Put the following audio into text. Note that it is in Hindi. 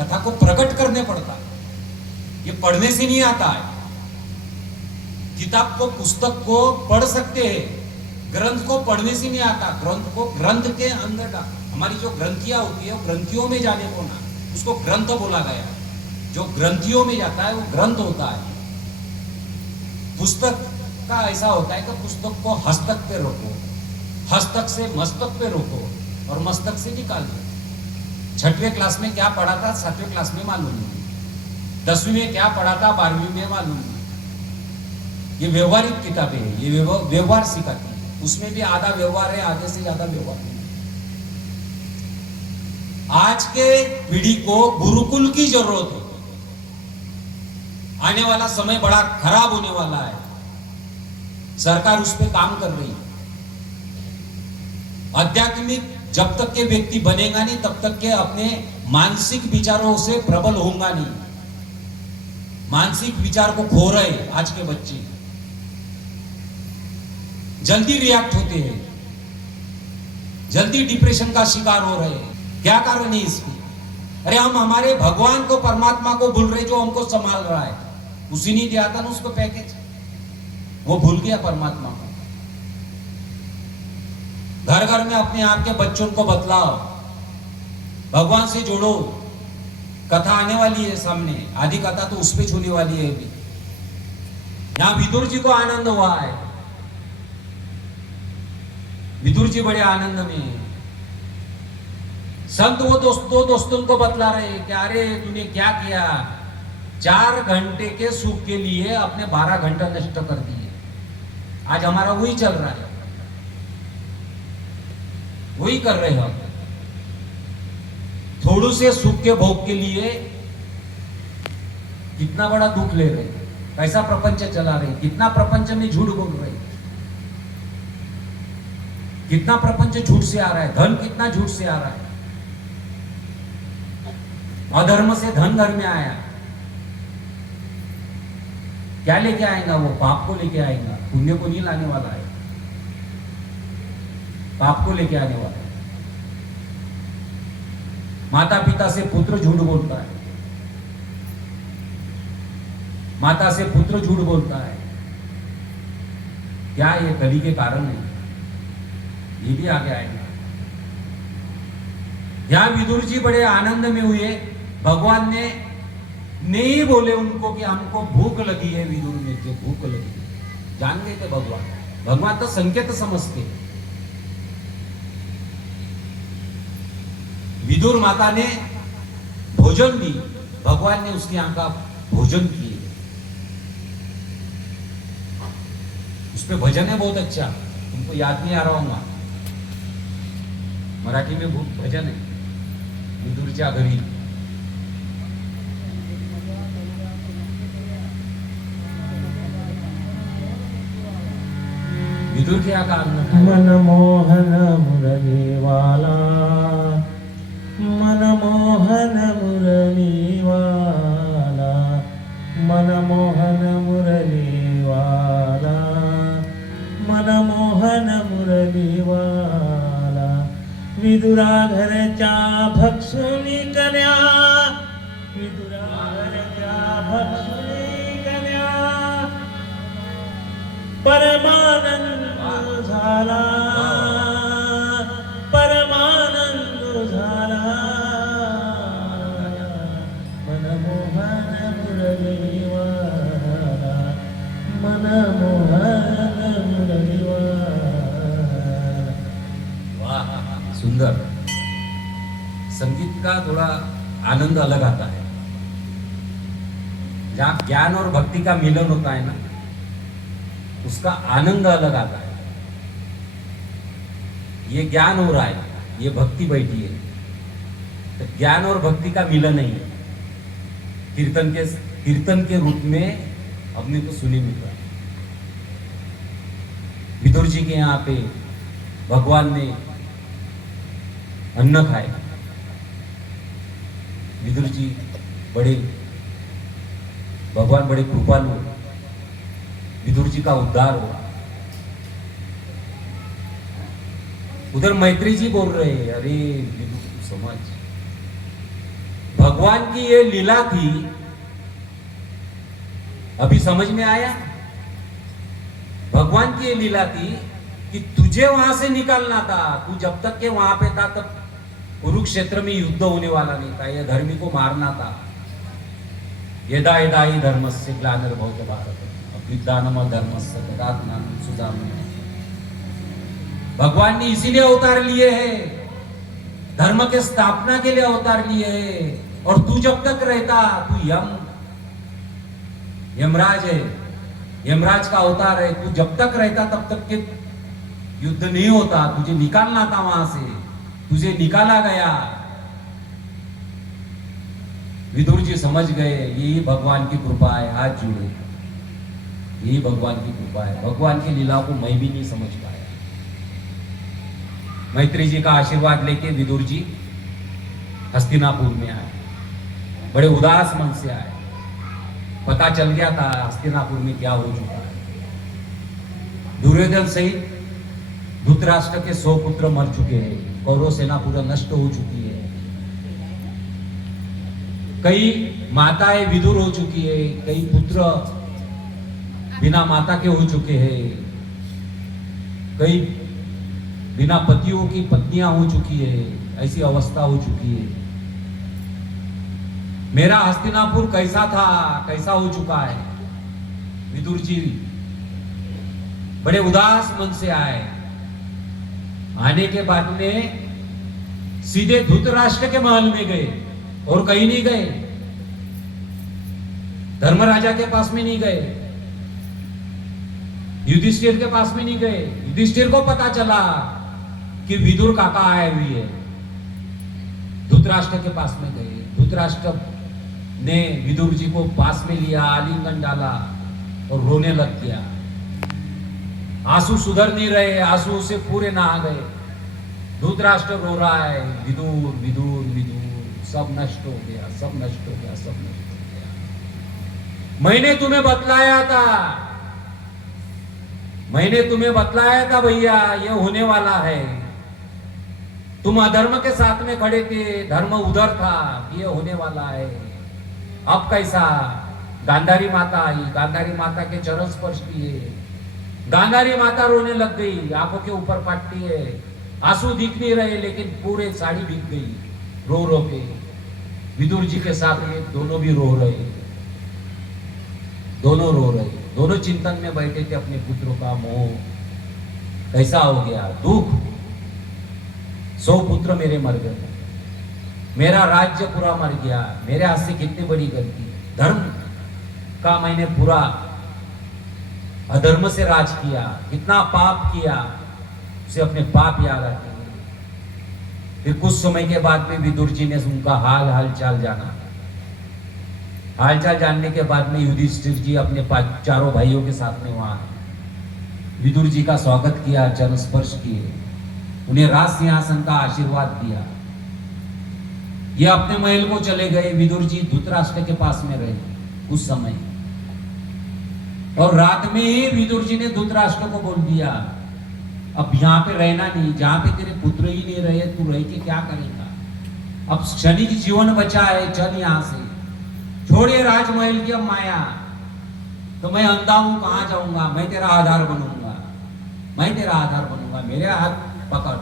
कथा को प्रकट करने पड़ता है, ये पढ़ने से नहीं आता है। किताब को, पुस्तक को पढ़ सकते हैं, ग्रंथ को पढ़ने से नहीं आता। ग्रंथ को ग्रंथ के अंदर डाल, हमारी जो ग्रंथियां होती है वो ग्रंथियों में जाने को ना, उसको ग्रंथ बोला गया। जो ग्रंथियों में जाता है वो ग्रंथ होता है। पुस्तक का ऐसा होता है कि पुस्तक को हस्तक पे रोको, हस्तक से मस्तक पे रोको और मस्तक से निकाल दो। 6वीं क्लास में क्या पढ़ा था 7वीं क्लास में मालूम नहीं, 10वीं में क्या पढ़ा था 12वीं में मालूम नहीं। ये व्यवहारिक किताबें हैं, ये व्यवहार सिखाती है। उसमें भी आधा व्यवहार है, आधे से ज्यादा व्यवहार है। आज के पीढ़ी को गुरुकुल की जरूरत है। आने वाला समय बड़ा खराब होने वाला है, सरकार उस पर काम कर रही है। आध्यात्मिक जब तक के व्यक्ति बनेगा नहीं तब तक के अपने मानसिक विचारों से प्रबल होगा नहीं। मानसिक विचार को खो रहे आज के बच्चे, जल्दी रिएक्ट होते हैं, जल्दी डिप्रेशन का शिकार हो रहे हैं। क्या कारण है इसकी? अरे हम हमारे भगवान को, परमात्मा को भूल रहे, जो हमको संभाल रहा है। उसी ने दिया था ना उसको पैकेज, वो भूल गया परमात्मा को। घर घर में अपने आप के बच्चों को बतलाओ, भगवान से जोड़ो। कथा आने वाली है सामने, आधी कथा तो उस पे छोड़ने वाली है अभी। यहां विदुर जी को आनंद हुआ है, विदुर जी बड़े आनंद में है। संत वो दोस्तों को बतला रहे कि अरे तूने क्या किया, 4 घंटे के सुख के लिए अपने 12 घंटा नष्ट कर दिए। आज हमारा वही चल रहा है, वही कर रहे हैं हम। थोड़ू से सुख के भोग के लिए कितना बड़ा दुख ले रहे हैं, कैसा प्रपंच चला रहे हैं, कितना प्रपंच में झूठ बोल रहे हैं, कितना प्रपंच झूठ से आ रहा है, धन कितना झूठ से आ रहा है। अधर्म से धन घर में आया, क्या लेके आएगा वो? पाप को लेके आएगा, पुण्य को नहीं लाने वाला है, पाप को लेके आने वाला है। माता पिता से पुत्र झूठ बोलता है, माता से पुत्र झूठ बोलता है। क्या ये कली के कारण है? ये भी आगे आएगा। यहां विदुर जी बड़े आनंद में हुए। भगवान ने नहीं बोले उनको कि हमको भूख लगी है, विदुर में जो भूख लगी है जान गए थे भगवान। भगवान तो संकेत समझते। विदुर माता ने भोजन दी, भगवान ने उसके यहां का भोजन किए। उस पे भजन है बहुत अच्छा, तुमको याद नहीं आ रहा होगा, मराठी में भजन है विदुरच्या घरी। विदुर क्या कारण? मनमोहन मुरलीवाला, मनमोहन मुरलीवाला, मनमोहन मुरलीवाला, मनमोहन मुरलीवाला। विदुरा घरच्या भक्षुनी कन्या, विदुरा घरच्या भक्षुनी कन्या, परमानंद झाला, परमानंद झाला। मनमोहन मुरलीवाला, मनमोहन मुरलीवाला। वाह, सुंदर। संगीत का थोड़ा आनंद अलग आता है। जहां ज्ञान और भक्ति का मिलन होता है ना, उसका आनंद अलग आता है। ये ज्ञान हो रहा है, ये भक्ति बैठी है, तो ज्ञान और भक्ति का मिलन नहीं है। कीर्तन के रूप में अपने को सुने मिल रहा है। विदुर जी के यहाँ पे भगवान ने अन्न खाए। विदुर जी बड़े, भगवान बड़े कृपालु, विदुर जी का उद्धार हुआ। उधर मैत्री जी बोल रहे हैं, अरे विदुर समझ, भगवान की ये लीला थी, अभी समझ में आया? भगवान की ये लीला थी कि तुझे वहां से निकालना था। तू जब तक के वहां पे था तब कुरुक्षेत्र में युद्ध होने वाला नहीं था, ये धर्मी को मारना था। यदा यदा ही धर्मस्य ग्लानिर्भवति भारत अभ्युत्थानम धर्मस्य तदात्मानं सुजाम्यति। भगवान ने इसीलिए अवतार लिए हैं, धर्म के स्थापना के लिए अवतार लिए हैं। और तू जब तक रहता, तू यमराज है, यमराज का अवतार है। तू जब तक रहता तब तक के युद्ध नहीं होता, तुझे निकालना था वहां से, तुझे निकाला गया। विदुर जी समझ गए यही भगवान की कृपा है, हाथ जोड़े, यही भगवान की कृपा है। भगवान की लीला को मैं भी नहीं समझ पाया। मैत्री जी का आशीर्वाद लेके विदुर जी हस्तिनापुर में आए, बड़े उदास मन से आए। पता चल गया था हस्तिनापुर में क्या हो चुका है। दुर्योधन सहित धृतराष्ट्र के 100 पुत्र मर चुके हैं, कौरव सेना पूरा नष्ट हो चुकी है। कई माताएं विदुर हो चुकी है, कई पुत्र बिना माता के हो चुके हैं, कई बिना पतियों की पत्नियां हो चुकी है, ऐसी अवस्था हो चुकी है। मेरा हस्तिनापुर कैसा था, कैसा हो चुका है। विदुर जी बड़े उदास मन से आए। आने के बाद में सीधे धृतराष्ट्र के महल में गए और कहीं नहीं गए, धर्मराजा के पास में नहीं गए, युधिष्ठिर के पास में नहीं गए। युधिष्ठिर को पता चला कि विदुर काका आए हुए है, धृतराष्ट्र के पास में गए। धृतराष्ट्र ने विदुर जी को पास में लिया, आलिंगन डाला और रोने लग गया। आंसू सुधर नहीं रहे, आंसू से पूरे नहा गए। धृतराष्ट्र रो रहा है, विदुर विदुर विदुर, सब नष्ट हो गया, सब नष्ट हो गया, सब नष्ट हो गया। मैंने तुम्हें बतलाया था, मैंने तुम्हें बतलाया था भैया, ये होने वाला है। तुम अधर्म के साथ में खड़े थे, धर्म उधर था, ये होने वाला है। अब कैसा? गांधारी माता आई, गांधारी माता के चरण स्पर्श किए, गांधारी माता रोने लग गई, आंखों के ऊपर पाटती है, आंसू दिख नहीं रहे लेकिन पूरे साड़ी भीग गई रो रो के। विदुर जी के साथ में दोनों भी रो रहे, दोनों रो रहे, दोनों चिंतन में बैठे थे अपने पुत्रों का मोह कैसा हो गया, दुख। 100 पुत्र मेरे मर गए, मेरा राज्य पूरा मर गया, मेरे हाथ से कितनी बड़ी गलती। धर्म का मैंने पूरा अधर्म से राज किया, कितना पाप किया, उसे अपने पाप याद आते हैं। फिर कुछ समय के बाद में विदुर जी ने उनका हाल चाल जाना। हालचाल जानने के बाद में युधिष्ठिर जी अपने चारों भाइयों के साथ में वहां विदुर जी का स्वागत किया, चरण स्पर्श किए, उन्हें राज सिंहासन का आशीर्वाद दिया। ये अपने महल को चले गए। विदुर जी धृतराष्ट्र के पास में रहे उस समय, और रात में ही विदुर जी ने धृतराष्ट्र को बोल दिया, अब यहाँ पे रहना नहीं, जहां पे तेरे पुत्र ही नहीं रहे, तू रह के क्या करेगा। अब क्षणिक जीवन बचा है, चल यहाँ से, छोड़िए राजमहल की अब माया। तो मैं अंधा हूं, कहां जाऊंगा, मैं तेरा आधार बनूंगा, मैं तेरा आधार बनूंगा, मेरे हाथ पकड़।